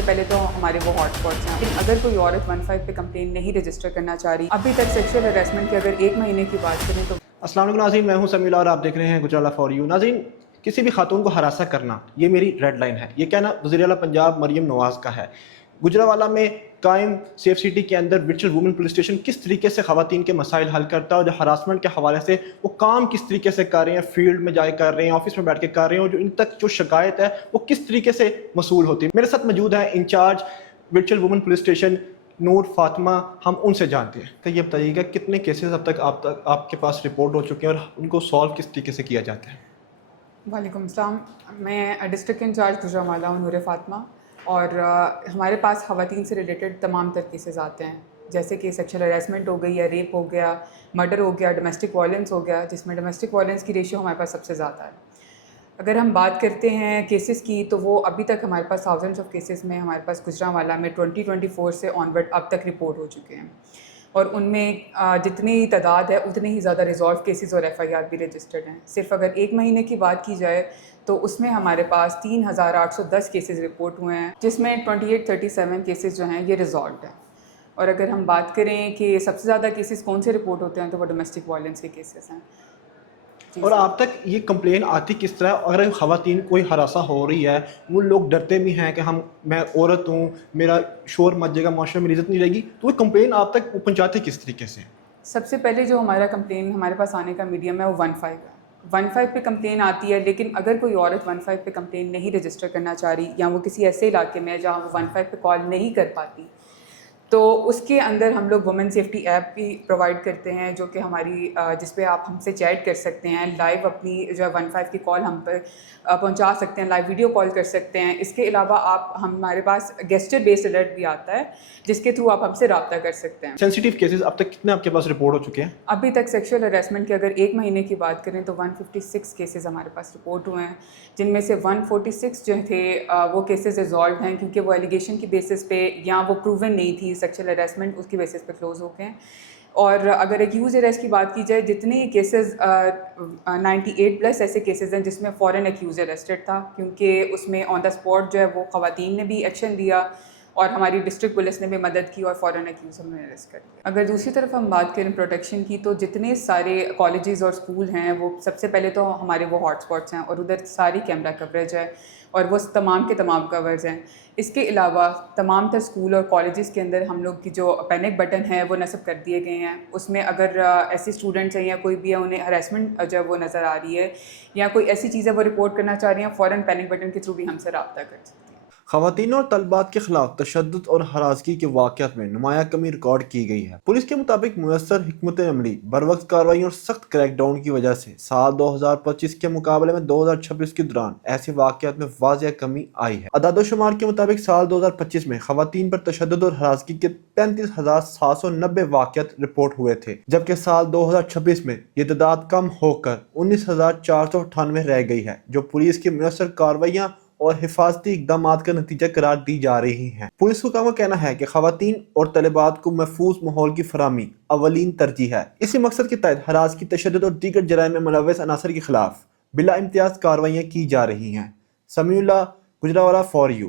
سے پہلے تو ہمارے وہ ہاٹ اسپاٹس ہیں. لیکن اگر کوئی عورت 15 پہ کمپلین نہیں رجسٹر کرنا چاہ رہی, ابھی تک سیکشل ہراسمنٹ کی اگر 1 مہینے کی بات کریں تو. السلام علیکم ناظرین, میں ہوں سمیع اور آپ دیکھ رہے ہیں گجرالہ فار یو. ناظرین, کسی بھی خاتون کو ہراساں کرنا یہ میری ریڈ لائن ہے. یہ کہنا وزیر اعلیٰ پنجاب مریم نواز کا ہے. گجرانوالہ میں قائم سیف سٹی کے اندر ورچوئل وومن پولیس اسٹیشن کس طریقے سے خواتین کے مسائل حل کرتا ہے, اور جو ہراسمنٹ کے حوالے سے وہ کام کس طریقے سے کر رہے ہیں, فیلڈ میں جا کے کر رہے ہیں, آفس میں بیٹھ کے کر رہے ہیں, اور جو ان تک جو شکایت ہے وہ کس طریقے سے موصول ہوتی ہے. میرے ساتھ موجود ہیں incharge virtual women police station Noor Fatima. ہم ان سے جانتے ہیں. تو یہ بتائیے گا کتنے کیسز اب تک آپ کے پاس رپورٹ ہو چکے ہیں اور ان کو سالو کس طریقے سے کیا جاتا ہے؟ وعلیکم السلام. میں ڈسٹرکٹ انچارج گجرانوالہ ہوں, نور فاطمہ. اور ہمارے پاس خواتین سے ریلیٹڈ تمام تر کیسز آتے ہیں, جیسے کہ سیکشل ہراسمنٹ ہو گئی, یا ریپ ہو گیا, مرڈر ہو گیا, ڈومیسٹک وائلنس ہو گیا, جس میں ڈومیسٹک وائلنس کی ریشیو ہمارے پاس سب سے زیادہ ہے. اگر ہم بات کرتے ہیں کیسز کی, تو وہ ابھی تک ہمارے پاس تھاؤزنڈس آف کیسز میں ہمارے پاس گجرانوالہ میں 2024 سے آنورڈ اب تک رپورٹ ہو چکے ہیں. اور ان میں جتنی تعداد ہے اتنے ہی زیادہ ریزالو کیسز اور ایف آئی آر بھی رجسٹرڈ ہیں. صرف اگر 1 مہینے کی بات کی جائے تو اس میں ہمارے پاس 3810 کیسز رپورٹ ہوئے ہیں, جس میں 2837 کیسز جو ہیں یہ ریزالوڈ ہیں. اور اگر ہم بات کریں کہ سب سے زیادہ کیسز کون سے رپورٹ ہوتے ہیں, تو وہ ڈومیسٹک وائلنس کے کیسز ہیں. اور آپ تک یہ کمپلین آتی کس طرح؟ اگر خواتین کوئی ہراساں ہو رہی ہے, وہ لوگ ڈرتے بھی ہیں کہ میں عورت ہوں, میرا شور مچ جائے گا, معاشرے میں میری عزت نہیں رہے گی, تو وہ کمپلین آپ تک پہنچاتے کس طریقے سے؟ سب سے پہلے جو ہمارا کمپلین ہمارے پاس آنے کا میڈیم ہے وہ 15 ہے. 15 پہ کمپلین آتی ہے, لیکن اگر کوئی عورت 15 پہ کمپلین نہیں رجسٹر کرنا چاہ رہی, یا وہ کسی ایسے علاقے میں جہاں وہ 15 پہ کال نہیں کر پاتی, تو اس کے اندر ہم لوگ وومن سیفٹی ایپ بھی پرووائڈ کرتے ہیں, جو کہ ہماری جس پہ آپ ہم سے چیٹ کر سکتے ہیں, لائیو اپنی جو ہے 15 کی کال ہم پر پہنچا سکتے ہیں, لائیو ویڈیو کال کر سکتے ہیں. اس کے علاوہ ہمارے پاس گیسچر بیسڈ الرٹ بھی آتا ہے, جس کے تھرو آپ ہم سے رابطہ کر سکتے ہیں. سینسیٹیو کیسز اب تک کتنے آپ کے پاس رپورٹ ہو چکے ہیں؟ ابھی تک سیکشل ہراسمنٹ کے اگر 1 مہینے کی بات کریں تو 156 کیسز ہمارے پاس رپورٹ ہوئے ہیں, جن میں سے 146 جو تھے وہ کیسز ریزالوڈ ہیں, کیونکہ وہ ایلیگیشن کی بیسس پہ یا وہ پروون نہیں تھی سیکشل ہراسمنٹ, اس کی بیسس پہ کلوز ہو گئے ہیں. اور اگر ایکیوز اریسٹ کی بات کی جائے, جتنے کیسز 98+ ایسے کیسز ہیں جس میں فوراً ایکیوز اریسٹڈ تھا, کیونکہ اس میں آن دا اسپاٹ جو ہے وہ خواتین نے بھی ایکشن لیا, اور ہماری ڈسٹرکٹ پولیس نے بھی مدد کی, اور فوراً ایکیوز ہم نے اریسٹ کر دیا. اگر دوسری طرف ہم بات کریں پروٹیکشن کی, تو جتنے سارے کالجز اور اسکول ہیں وہ سب سے پہلے تو ہمارے وہ ہاٹ اسپاٹس ہیں, اور ادھر ساری کیمرہ کوریج ہے, اور وہ تمام کے تمام کورز ہیں. اس کے علاوہ تمام تر اسکول اور کالجز کے اندر ہم لوگ کی جو پینک بٹن ہے وہ نصب کر دیے گئے ہیں. اس میں اگر ایسے اسٹوڈنٹس ہیں یا کوئی بھی ہے, انہیں ہراسمنٹ جو ہے وہ نظر آ رہی ہے, یا کوئی ایسی چیزیں وہ رپورٹ کرنا چاہ رہی ہیں, فوراً پینک بٹن کے تھرو بھی ہم سے رابطہ کر سکتے ہیں. خواتین اور طلبات کے خلاف تشدد اور ہراسگی کے واقعات میں نمایاں کمی ریکارڈ کی گئی ہے. پولیس کے مطابق مؤثر حکمت عملی, بروقت کارروائی اور سخت کریک ڈاؤن کی وجہ سے سال 2025 کے مقابلے میں 2026 کے دوران ایسے واقعات میں واضح کمی آئی ہے. اعداد و شمار کے مطابق سال 2025 میں خواتین پر تشدد اور ہراسگی کے 35,790 واقعات رپورٹ ہوئے تھے, جبکہ سال 2026 میں یہ تعداد کم ہو کر 19,498 رہ گئی ہے, جو پولیس کی مؤثر کارروائیاں اور حفاظتی اقدامات کا نتیجہ قرار دی جا رہی ہیں. پولیس حکام کا کہنا ہے کہ خواتین اور طالبات کو محفوظ ماحول کی فراہمی اولین ترجیح ہے. اسی مقصد کے تحت ہراسگی, تشدد اور دیگر جرائم میں ملوث عناصر کے خلاف بلا امتیاز کارروائیاں کی جا رہی ہیں. سمیع اللہ, گجرانوالہ فار یو.